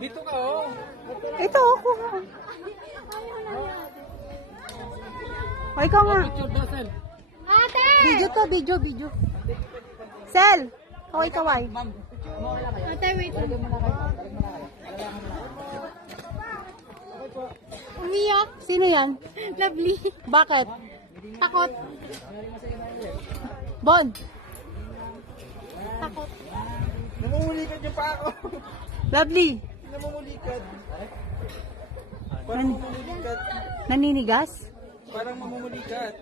Dito ka, oh. Ito ako. O, ikaw nga. Ate! Video to, video. Sel! Kaway. Ate, wait. Umiyak. Sino yan? Lovely. Bakit? Takot. Bon! Takot. Namumulikat yung pa ako. Lovely! Namumulikat. Parang mamumulikat. Naninigas? Parang mamumulikat.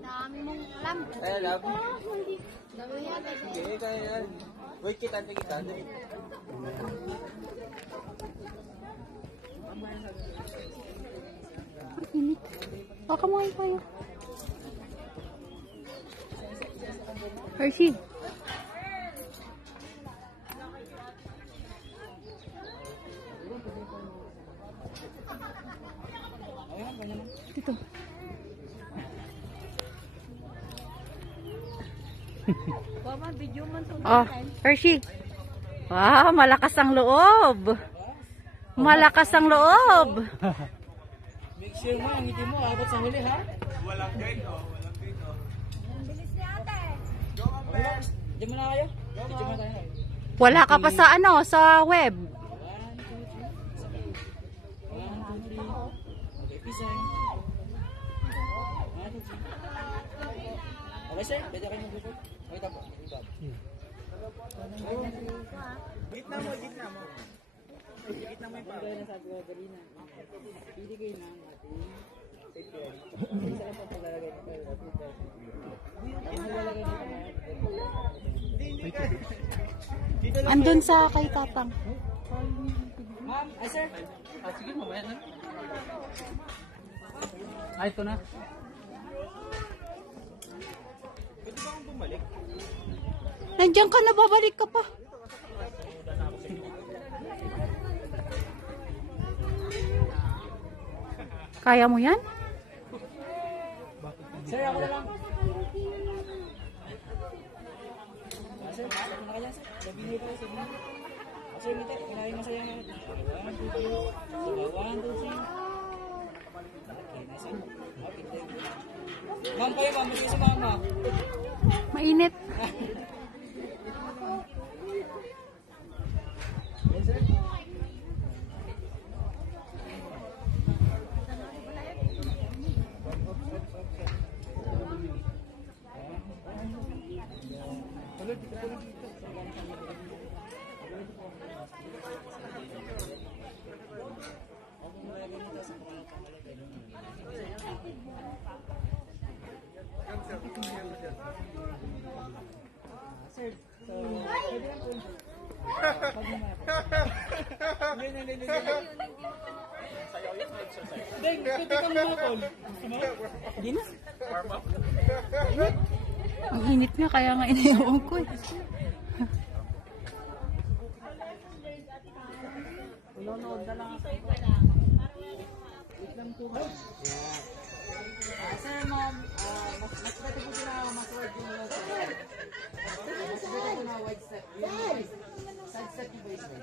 Dami mong alam. Ay, alam. Dami yan. Sige, kaya yan. Wait, kita. Ang init. Baka mo kayo. Hershey. Dito. Oh, Hershey. Wow, malakas ang loob. Malakas ang loob. Make sure mo, ang ngiti mo, abot sa huli, ha? Ang bilis ni ate. Diyan mo na kayo? Diyan mo na tayo. Wala ka pa sa ano, sa web. 1, 2, 3. Okay, peace, eh. 1, 2, 3. Okay, sir. Pwede kayo mag-report. Okay, tapo. Gitna mo. Gitna mo yung pa. Kaya nasabi ko kanina. Pili kayo ng ating security. Isa lang po paglalagay ko kayo. Andun sa kay Tatang. Ma'am, ay sir. Sige, mamaya na. Ay, ito na. Pwede ba akong bumalik? Nandiyan ka na, babalik ka pa. Kaya mo yan? Sir, ako na lang. Sir, ako na kaya, sir. Sabihin niyo po, sabihin. Sir, mita, kinahin masaya nga. 1, 2, 3. 1, 2, 3. Okay, nasa. Okay, thank you. Ma'am, kayo, ma'am. Masaya sa mama. Mainit. Yes, sir. Sir, so, pwede lang po. Hindi, pwede kang makol. Hindi na. Ang init nga, kaya nga inayawan ko eh. Unonood na lang ako. Wait lang po. Sir, ma'am, mas dati po sila mas wide yung mga sir. Mas dati po na wide step. Side step yung basement.